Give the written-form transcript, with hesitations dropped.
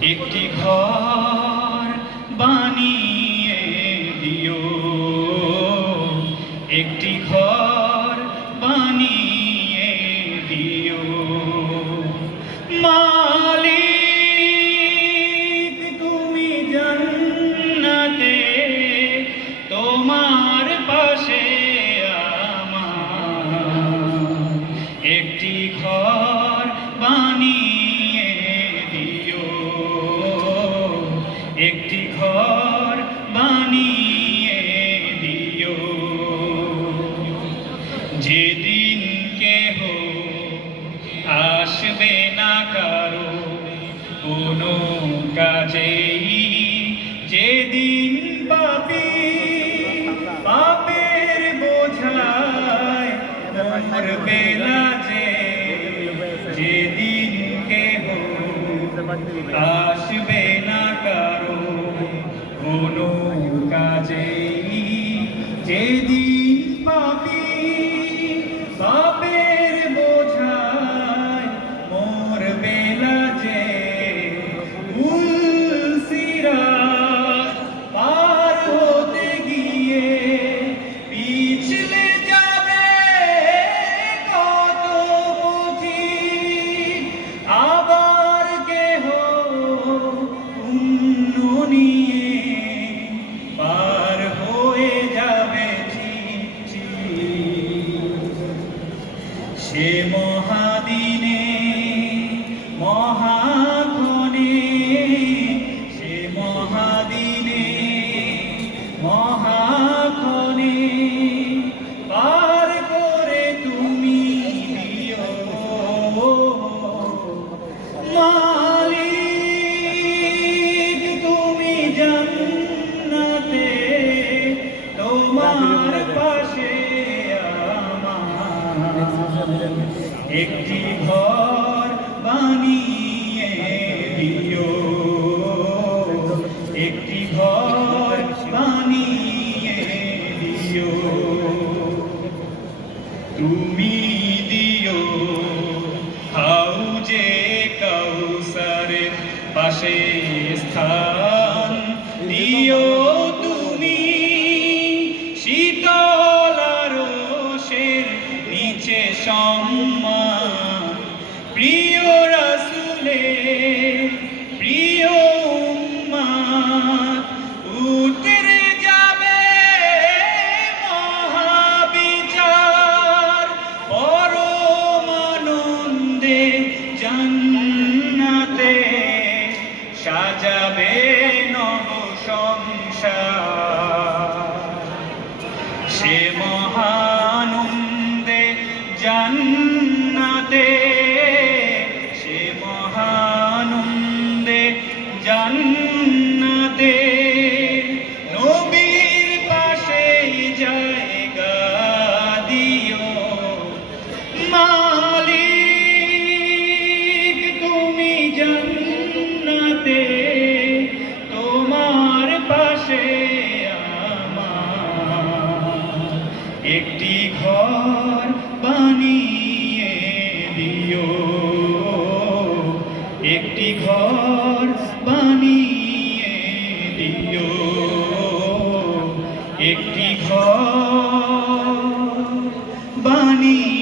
একটি ঘর বানিয়ে দিও, একটি ঘর বানিয়ে দিও। মালিক তুমি জান্নাতে, তোমার পাশে আমার একটি ঘর বানিয়ে দিও, একটি ঘর বানিয়ে দিও। যেদিন কেহ আসবে না কারো কোনো কাজেই, যেদিন পাপী পাপের বোঝায় মরবে না যে, যেদিন কেহ আসবে না কারো কোনো কাজেই, যেদিন পাপী পাপের বোঝায় মরবে না যে, সিরাত পার হতে গিয়ে পিছলে যাবে কত পথিক, আবার কেহ পুণ্য নিয়ে পার হয়ে যাবে সে মহাদিনে মহাক্ষণে, সে মহাদিনে মহাক্ষণে পার করে তুমি দিও। মালিক তুমি জান্নাতে, তোমার পাশে একটি ঘর বানিয়ে দিও, একটি ঘর বানিয়ে দিও। তুমি দিও হাউজে কাউসারের পাশে স্থান, দিও তুমি শীতল আরশের নিচে সম্মান, প্রিয় রাসূলের প্রিয় উম্মত উতরে যাবে মহাবিচার, পরম আনন্দে জান্নাতে সাজাবে নব সংসার। সে মহানন্দে জান্নাতে, সে মহানন্দে জান্নাতে নবীর পাশে জায়গা দিও। মালিক তুমি জান্নাতে, তোমার পাশে একটি ঘর বানিয়ে দিও, একটি ঘর বানিয়ে দিও, একটি ঘর বানিয়ে